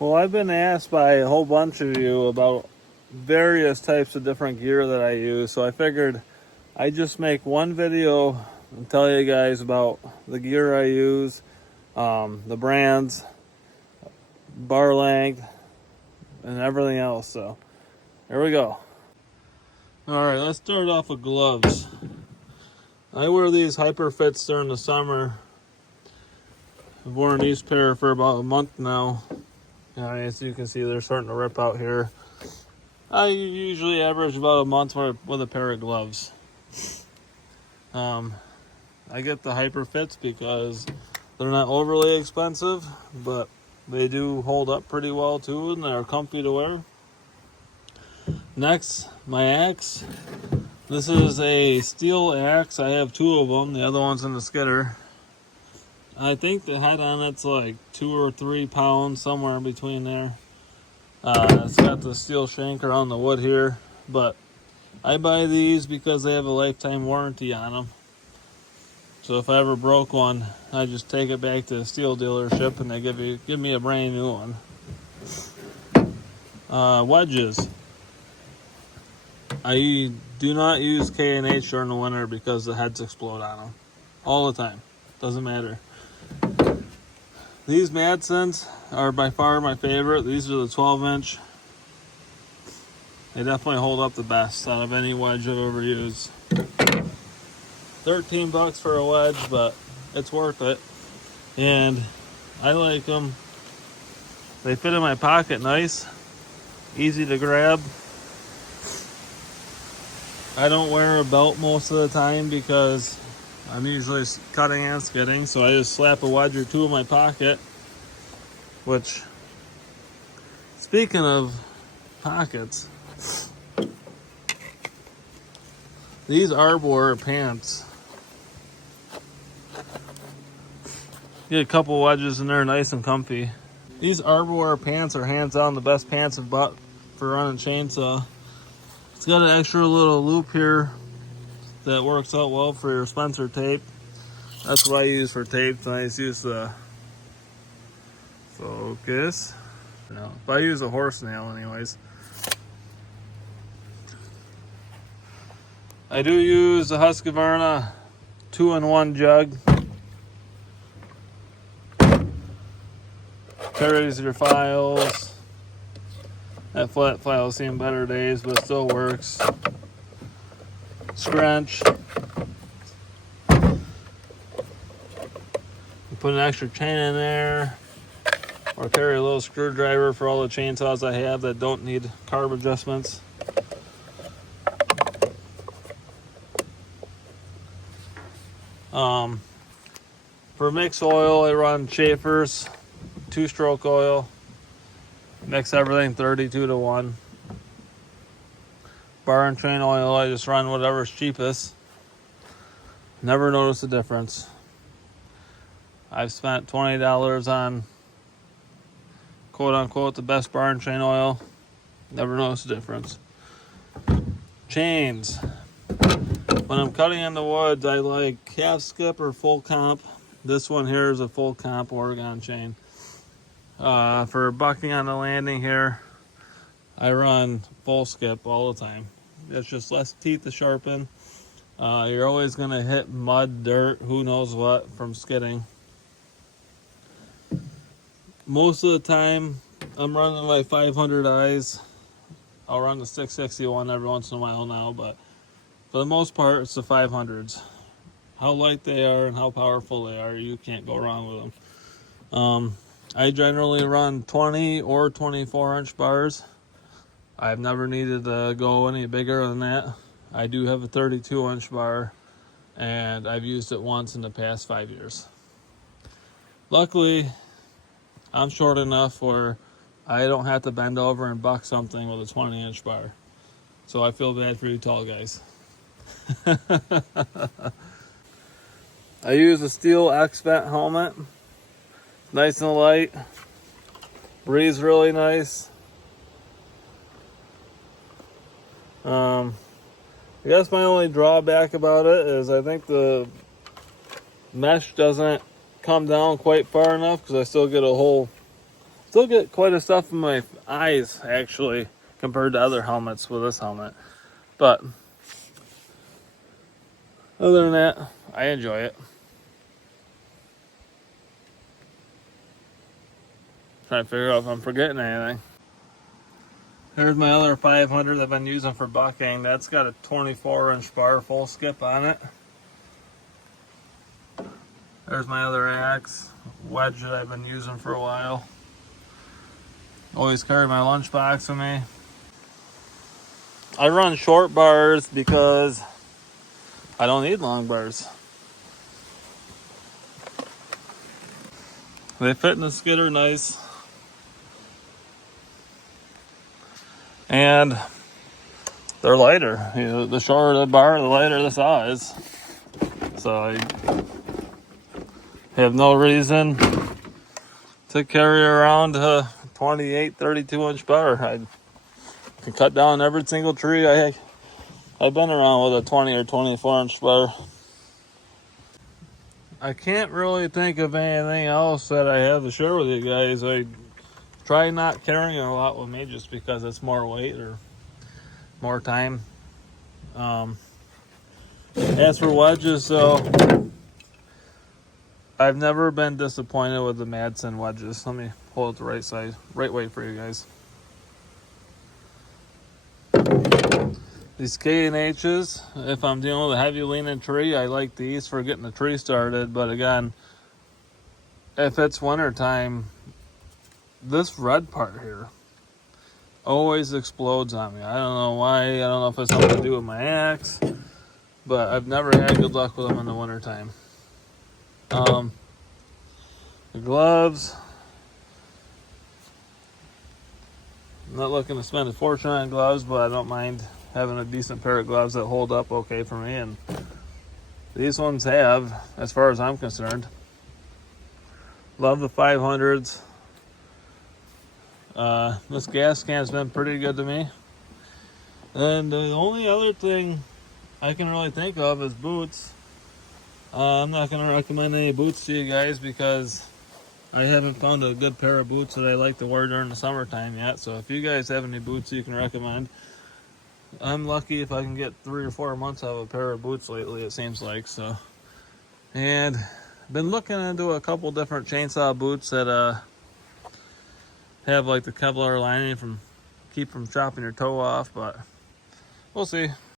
Well, I've been asked by a whole bunch of you about various types of different gear that I use, so I figured I'd just make one video and tell you guys about the gear I use, the brands, bar length, and everything else. So here we go. Alright, let's start off with gloves. I wear these Hyper Fits during the summer. I've worn these pair for about a month now. As you can see, they're starting to rip out here. I usually average about a month with a pair of gloves. I get the Hyper Fits because they're not overly expensive, but they do hold up pretty well too, and they're comfy to wear. Next, my axe. This is a Stihl axe. I have two of them. The other one's in the Skidder. I think the head on it's like 2 or 3 pounds, somewhere in between there. It's got the steel shank around the wood here, but I buy these because they have a lifetime warranty on them. So if I ever broke one, I just take it back to the Stihl dealership and they give me a brand new one. Wedges. I do not use K&H during the winter because the heads explode on them all the time. Doesn't matter. These Madsens are by far my favorite. These are the 12-inch. They definitely hold up the best out of any wedge I've ever used. $13 for a wedge, but it's worth it. And I like them. They fit in my pocket nice, easy to grab. I don't wear a belt most of the time because I'm usually cutting and skidding, so I just slap a wedge or two in my pocket. Which, speaking of pockets, these Arbor pants, get a couple wedges in there, nice and comfy. These Arbor pants are hands down the best pants I've bought for running chainsaw. It's got an extra little loop here that works out well for your Spencer tape. That's what I use for tape. And I just use the focus. No, but I use a horse nail anyways. I do use the Husqvarna 2-in-1 jug. Carries your files. That flat file's seen better days, but it still works. Scrunch. You put an extra chain in there, or carry a little screwdriver for all the chainsaws I have that don't need carb adjustments. For mix oil, I run Schaefer's 2-stroke oil. Mix everything 32-to-1. Bar and train oil, I just run whatever's cheapest. Never noticed a difference. I've spent $20 on quote unquote the best bar and chain oil. Never noticed a difference. Chains. When I'm cutting in the woods, I like half skip or full comp. This one here is a full comp Oregon chain. For bucking on the landing here, I run full skip all the time. It's just less teeth to sharpen. You're always going to hit mud, dirt, who knows what from skidding. Most of the time, I'm running my 500 eyes. I'll run the 661 every once in a while now, but for the most part, it's the 500s. How light they are and how powerful they are, you can't go wrong with them. I generally run 20 or 24-inch bars. I've never needed to go any bigger than that. I do have a 32-inch bar, and I've used it once in the past 5 years. Luckily, I'm short enough where I don't have to bend over and buck something with a 20-inch bar. So I feel bad for you tall guys. I use a Stihl X-Vent helmet. Nice and light. Breathes really nice. I guess my only drawback about it is I think the mesh doesn't come down quite far enough because I still get a whole Still get quite a stuff in my eyes, actually, compared to other helmets with this helmet. But other than that, I enjoy it. Trying to figure out if I'm forgetting anything. Here's my other 500 I've been using for bucking. That's got a 24-inch bar full skip on it. There's my other axe, wedge that I've been using for a while. Always carry my lunchbox with me. I run short bars because I don't need long bars. They fit in the skidder nice. And they're lighter. You know, the shorter the bar, the lighter the saw is. So I have no reason to carry around a 28, 32-inch bar. I can cut down every single tree I've been around with a 20 or 24-inch bar. I can't really think of anything else that I have to share with you guys. I try not carrying a lot with me just because it's more weight or more time. As for wedges, so I've never been disappointed with the Madsen wedges. Let me hold it the right side, right way for you guys. These K&H's, if I'm dealing with a heavy leaning tree, I like these for getting the tree started. But again, if it's winter time, this red part here always explodes on me. I don't know why. I don't know if it's something to do with my axe, but I've never had good luck with them in the winter time. The gloves, I'm not looking to spend a fortune on gloves, but I don't mind having a decent pair of gloves that hold up okay for me, and these ones have, as far as I'm concerned. Love the 500s. This gas can's been pretty good to me. And the only other thing I can really think of is boots. I'm not going to recommend any boots to you guys because I haven't found a good pair of boots that I like to wear during the summertime yet. So if you guys have any boots you can recommend, I'm lucky if I can get 3 or 4 months out of a pair of boots lately, it seems like. So, and been looking into a couple different chainsaw boots that have like the Kevlar lining from keep from chopping your toe off, but we'll see.